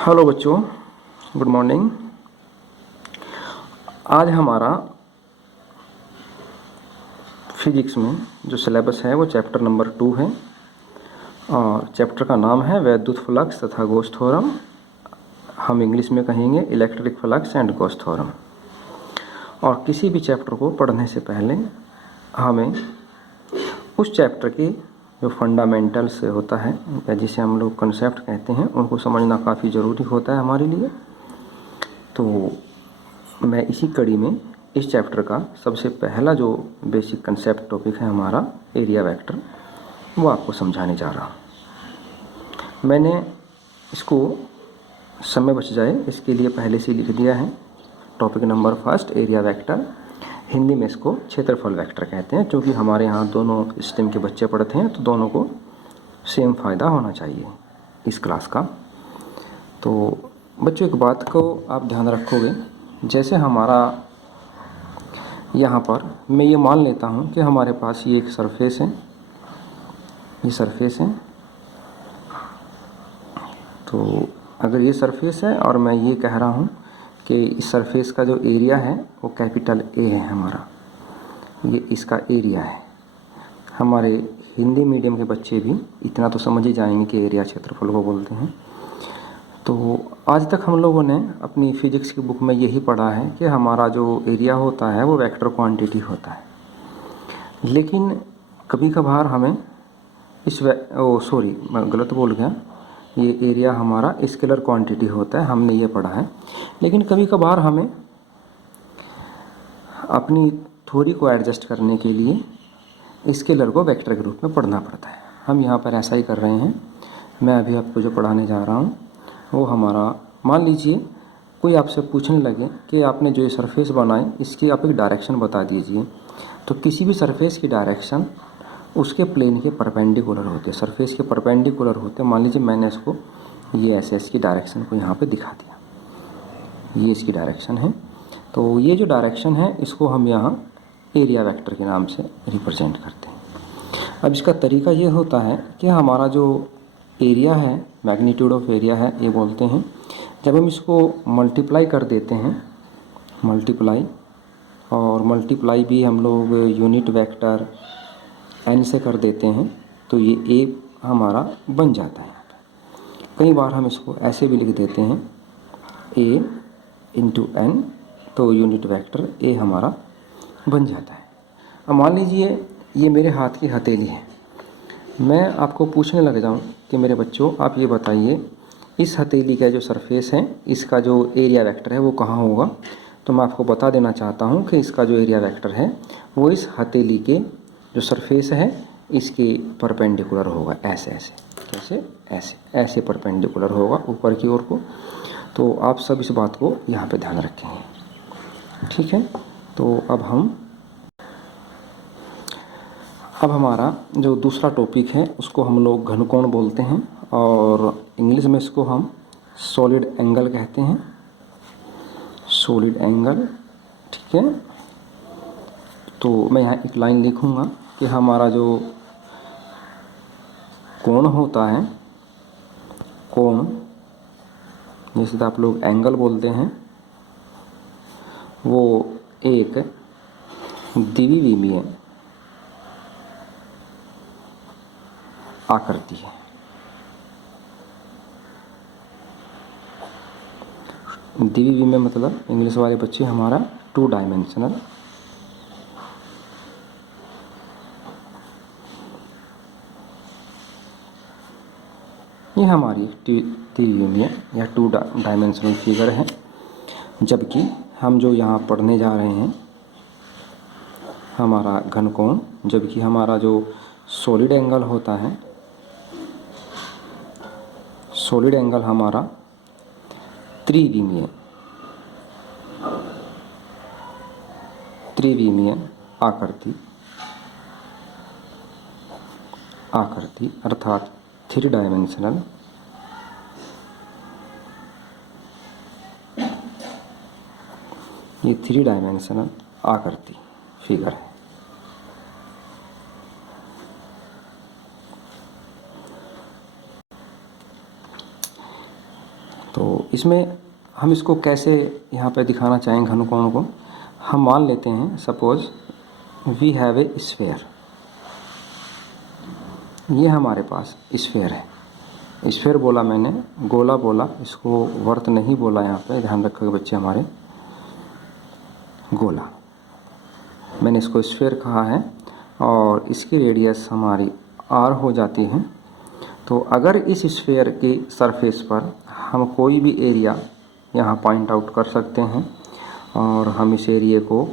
Hello बच्चों, good morning. आज हमारा फिजिक्स में जो सिलेबस है वो चैप्टर नंबर 2 है और चैप्टर का नाम है वैद्युत फ्लक्स तथा गॉस थ्योरम। हम इंग्लिश में कहेंगे electric flux and Gauss theorem. और किसी भी चैप्टर को पढ़ने से पहले हमें उस चैप्टर के जो फंडामेंटल्स होता है या जिसे हम लोग कंसेप्ट कहते हैं उनको समझना काफ़ी ज़रूरी होता है हमारे लिए। तो मैं इसी कड़ी में इस चैप्टर का सबसे पहला जो बेसिक कंसेप्ट टॉपिक है हमारा एरिया वेक्टर, वो आपको समझाने जा रहा हूँ। मैंने इसको समय बच जाए इसके लिए पहले से लिख दिया है। Topic number first area vector, Hindi में इसको क्षेत्रफल वेक्टर कहते हैं। क्योंकि हमारे यहाँ दोनों स्ट्रीम के बच्चे पढ़ते हैं तो दोनों को सेम फ़ायदा होना चाहिए इस क्लास का। तो बच्चों एक बात को आप ध्यान रखोगे, जैसे हमारा यहाँ पर मैं ये मान लेता हूँ कि हमारे पास ये एक सरफेस है, ये सरफेस है। तो अगर ये सरफेस है और मैं ये कह रहा हूँ कि इस सरफेस का जो एरिया है वो कैपिटल ए है हमारा, ये इसका एरिया है। हमारे हिंदी मीडियम के बच्चे भी इतना तो समझ ही जाएंगे कि एरिया क्षेत्रफल को बोलते हैं। तो आज तक हम लोगों ने अपनी फिजिक्स की बुक में यही पढ़ा है कि हमारा जो एरिया होता है वो वेक्टर क्वांटिटी होता है। लेकिन कभी कभार हमें मैं गलत बोल गया, ये एरिया हमारा स्केलर क्वांटिटी होता है, हमने ये पढ़ा है। लेकिन कभी कभार हमें अपनी थ्योरी को एडजस्ट करने के लिए स्केलर को वेक्टर के रूप में पढ़ना पड़ता है। हम यहाँ पर ऐसा ही कर रहे हैं। मैं अभी आपको जो पढ़ाने जा रहा हूँ वो हमारा, मान लीजिए कोई आपसे पूछने लगे कि आपने जो ये सरफेस बनाई इसकी आप एक डायरेक्शन बता दीजिए। तो किसी भी सरफेस की डायरेक्शन उसके प्लेन के परपेंडिकुलर होते हैं, सरफेस के परपेंडिकुलर होते हैं। मान लीजिए मैंने इसको ये ऐसे इसकी डायरेक्शन को यहाँ पे दिखा दिया, ये इसकी डायरेक्शन है। तो ये जो डायरेक्शन है इसको हम यहाँ एरिया वेक्टर के नाम से रिप्रेजेंट करते हैं। अब इसका तरीका ये होता है कि हमारा जो एरिया है, मैग्नीट्यूड ऑफ एरिया है ये बोलते हैं। जब हम इसको मल्टीप्लाई कर देते हैं, मल्टीप्लाई, और मल्टीप्लाई भी हम लोग यूनिट वेक्टर एन से कर देते हैं तो ये ए हमारा बन जाता है। यहाँ पे कई बार हम इसको ऐसे भी लिख देते हैं ए इंटू एन, तो यूनिट वेक्टर ए हमारा बन जाता है। अब मान लीजिए ये मेरे हाथ की हथेली है, मैं आपको पूछने लग जाऊं कि मेरे बच्चों आप ये बताइए इस हथेली का जो सरफेस है इसका जो एरिया वेक्टर है वो कहाँ होगा। तो मैं आपको बता देना चाहता हूं कि इसका जो एरिया वेक्टर है वो इस हथेली के जो सरफेस है इसके परपेंडिकुलर होगा, ऐसे ऐसे, कैसे, ऐसे ऐसे परपेंडिकुलर होगा ऊपर की ओर को। तो आप सब इस बात को यहाँ पे ध्यान रखेंगे, ठीक है। तो अब हमारा जो दूसरा टॉपिक है उसको हम लोग घनकोण बोलते हैं और इंग्लिश में इसको हम सॉलिड एंगल कहते हैं, सॉलिड एंगल, ठीक है। तो मैं यहाँ एक लाइन लिखूँगा कि हमारा जो कोण होता है, कोण जैसे आप लोग एंगल बोलते हैं, वो एक द्विविमीय आकृति है। द्विविमीय मतलब इंग्लिश वाले बच्चे हमारा 2 डायमेंशनल। ये हमारी द्विविमीय या 2 डायमेंशनल फिगर है। जबकि हम जो यहाँ पढ़ने जा रहे हैं हमारा घनकोण, जबकि हमारा जो सॉलिड एंगल होता है, सॉलिड एंगल हमारा त्रिविमीय आकृति अर्थात 3 डायमेंशनल ये 3 डायमेंशनल आकृति फिगर है। तो इसमें हम इसको कैसे यहाँ पे दिखाना चाहें घनकोण को, हम मान लेते हैं suppose we have a sphere, ये हमारे पास स्फेयर है। स्फेयर बोला मैंने, गोला बोला, इसको वर्त नहीं बोला, यहाँ पे ध्यान रखोगे बच्चे हमारे, गोला मैंने इसको स्फेयर कहा है और इसकी रेडियस हमारी r हो जाती है। तो अगर इस स्फेयर की सरफेस पर हम कोई भी एरिया यहाँ पॉइंट आउट कर सकते हैं और हम इस एरिया को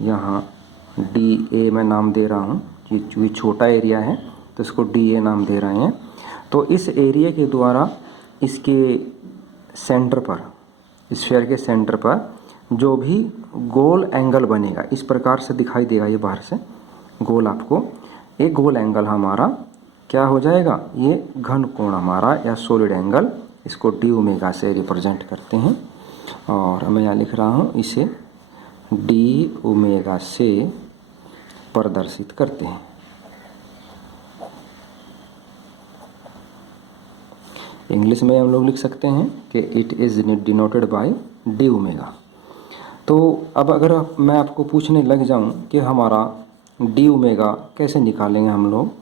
यहाँ DA मैं नाम दे रहा हूँ, ये छोटा एरिया है तो इसको DA नाम दे रहे हैं। तो इस एरिया के द्वारा इसके सेंटर पर, स्फेयर के सेंटर पर जो भी गोल एंगल बनेगा, इस प्रकार से दिखाई देगा ये बाहर से गोल, आपको एक गोल एंगल हमारा क्या हो जाएगा, ये घन कोण हमारा या सॉलिड एंगल, इसको डी ओमेगा से रिप्रेजेंट करते हैं। और मैं यहाँ लिख रहा हूँ इसे डी ओमेगा से प्रदर्शित करते हैं। इंग्लिश में हम लोग लिख सकते हैं कि it is denoted by D omega. तो अब अगर मैं आपको पूछने लग जाऊं कि हमारा डी ओमेगा कैसे निकालेंगे हम लोग,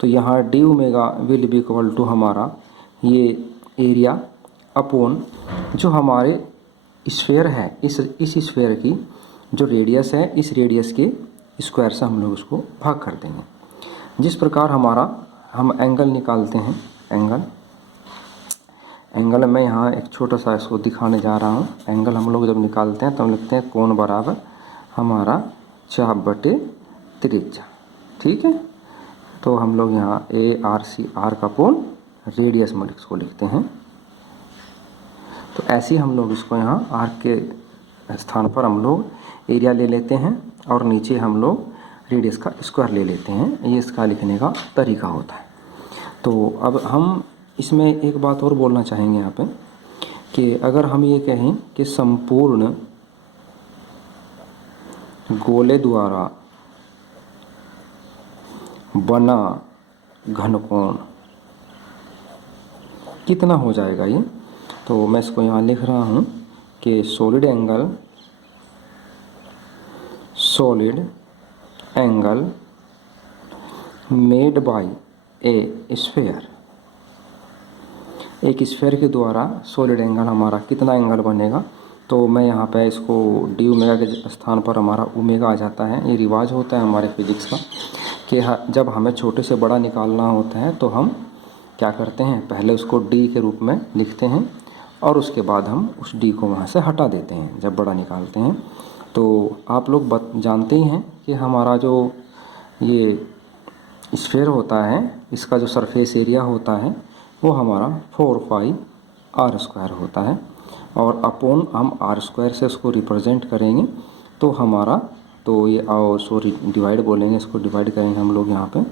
तो यहाँ d omega will be equal to हमारा ये एरिया अपॉन जो हमारे स्फेयर है, इस स्फेयर की जो रेडियस है, इस रेडियस के स्क्वायर से हम लोग उसको भाग कर देंगे। जिस प्रकार हमारा हम एंगल निकालते हैं, एंगल में यहाँ एक छोटा सा इसको दिखाने जा रहा हूँ। एंगल हम लोग जब निकालते हैं तो हम लिखते हैं कोण बराबर हमारा चाप बटे त्रिज्या, ठीक है। तो हम लोग यहाँ ARC का कोण रेडियस में इसको लिखते हैं। तो ऐसे ही हम लोग इसको यहाँ आर्क के स्थान पर हम लोग एरिया ले लेते हैं और नीचे हम लोग रेडियस का स्क्वायर ले लेते हैं। ये इसका लिखने का तरीका होता है। तो अब हम इसमें एक बात और बोलना चाहेंगे यहाँ पे कि अगर हम ये कहें कि संपूर्ण गोले द्वारा बना घनकोण कितना हो जाएगा ये, तो मैं इसको यहाँ लिख रहा हूँ कि solid angle made by A sphere, एक स्फेयर के द्वारा सॉलिड एंगल हमारा कितना एंगल बनेगा। तो मैं यहाँ पे इसको डी ओमेगा के स्थान पर हमारा ओमेगा आ जाता है। ये रिवाज होता है हमारे फिजिक्स का कि जब हमें छोटे से बड़ा निकालना होता है तो हम क्या करते हैं, पहले उसको डी के रूप में लिखते हैं और उसके बाद हम उस डी को वहाँ से हटा देते हैं जब बड़ा निकालते हैं। तो आप लोग जानते ही हैं कि हमारा जो ये स्फेयर होता है, इसका जो सरफेस एरिया होता है वो हमारा 4πr² होता है और अपॉन हम r² से उसको रिप्रेजेंट करेंगे। तो हमारा तो ये डिवाइड बोलेंगे, इसको डिवाइड करेंगे हम लोग यहाँ पे,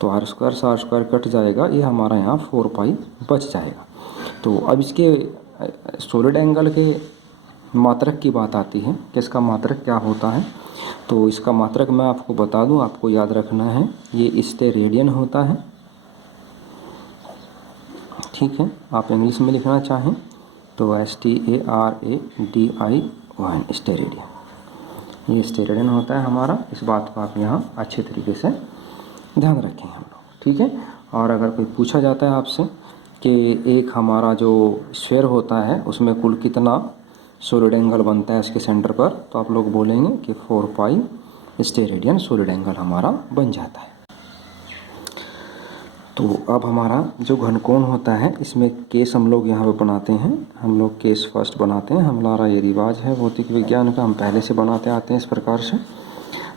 तो r² से r² कट जाएगा, ये हमारा यहाँ 4π बच जाएगा। तो अब इसके सॉलिड एंगल के मात्रक की बात आती है कि इसका मात्रक क्या होता है। तो इसका मात्रक मैं आपको बता दूं, आपको याद रखना है, ये स्टेरेडियन होता है, ठीक है। आप इंग्लिश में लिखना चाहें तो STARADION स्टेरेडियन, ये स्टेरेडियन होता है हमारा। इस बात को आप यहाँ अच्छे तरीके से ध्यान रखें हम लोग, ठीक है। और अगर कोई पूछा जाता है आपसे कि एक हमारा जो स्फेयर होता है उसमें कुल कितना सॉलिड एंगल बनता है इसके सेंटर पर, तो आप लोग बोलेंगे कि 4π स्टेरेडियन सॉलिड एंगल हमारा बन जाता है। तो अब हमारा जो घनकोण होता है इसमें केस हम लोग यहाँ पे बनाते हैं, हम लोग केस फर्स्ट बनाते हैं। हमारा ये रिवाज है भौतिक विज्ञान का, हम पहले से बनाते आते हैं इस प्रकार से।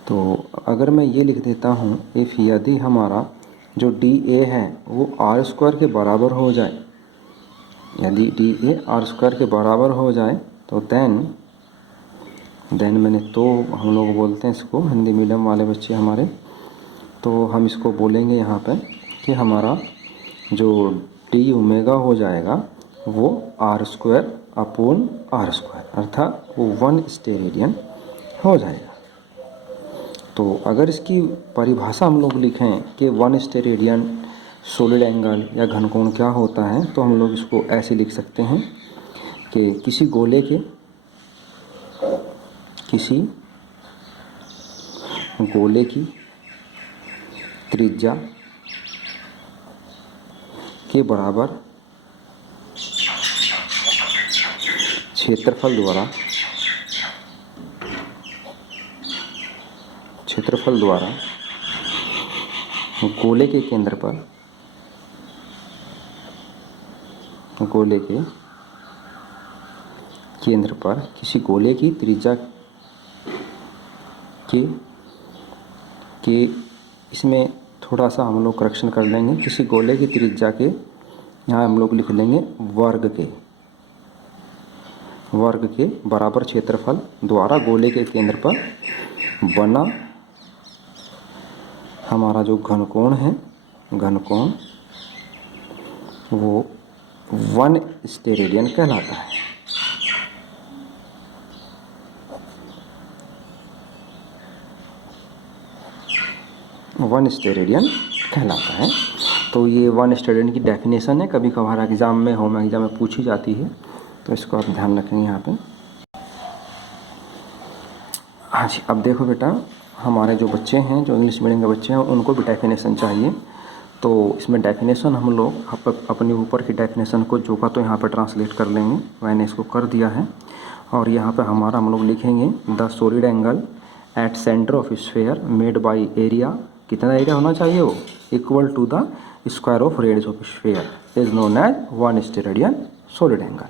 तो अगर मैं ये लिख देता हूँ, इफ़ यदि हमारा जो DA है वो r² के बराबर हो जाए, यदि DA r² के बराबर हो जाए तो देन मैंने तो हम लोग बोलते हैं इसको, हिंदी मीडियम वाले बच्चे हमारे, तो हम इसको बोलेंगे यहाँ पे कि हमारा जो डी ओमेगा हो जाएगा वो r² अपॉन r², अर्थात वो 1 स्टेरेडियन हो जाएगा। तो अगर इसकी परिभाषा हम लोग लिखें कि 1 स्टेरेडियन सॉलिड एंगल या घनकोण क्या होता है, तो हम लोग इसको ऐसे लिख सकते हैं कि किसी गोले की त्रिज्या के बराबर क्षेत्रफल द्वारा गोले के केंद्र पर किसी गोले की त्रिज्या के इसमें थोड़ा सा हम लोग करेक्शन कर लेंगे। किसी गोले की त्रिज्या के यहाँ हम लोग लिख लेंगे वर्ग के बराबर क्षेत्रफल द्वारा गोले के केंद्र पर बना हमारा जो घनकोण है, वो 1 स्टेरेडियन कहलाता है। तो ये 1 स्टेरेडियन की डेफिनेशन है, कभी कभार एग्ज़ाम में होम एग्ज़ाम में पूछी जाती है, तो इसको आप ध्यान रखेंगे यहाँ पे। हाँ जी, अब देखो बेटा, हमारे जो बच्चे हैं, जो इंग्लिश मीडियम के बच्चे हैं, उनको भी डेफिनेशन चाहिए। तो इसमें डेफिनेशन हम लोग अपने ऊपर की डेफिनेशन को जो का तो यहाँ पर ट्रांसलेट कर लेंगे। मैंने इसको कर दिया है और यहाँ पे हमारा हम लोग लिखेंगे the solid angle at centre of sphere made by area, कितना एरिया होना चाहिए वो, equal to the square of radius of sphere is known as 1 steradian solid angle.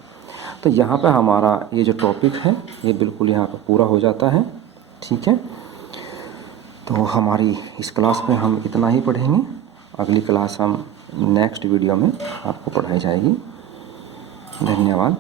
तो यहाँ पे हमारा ये जो टॉपिक है ये बिल्कुल यहाँ पे पूरा हो जाता है। ठीक है, तो हमारी इस क्लास में हम इतना ही पढ़ेंगे। अगली क्लास हम नेक्स्ट वीडियो में आपको पढ़ाई जाएगी। धन्यवाद।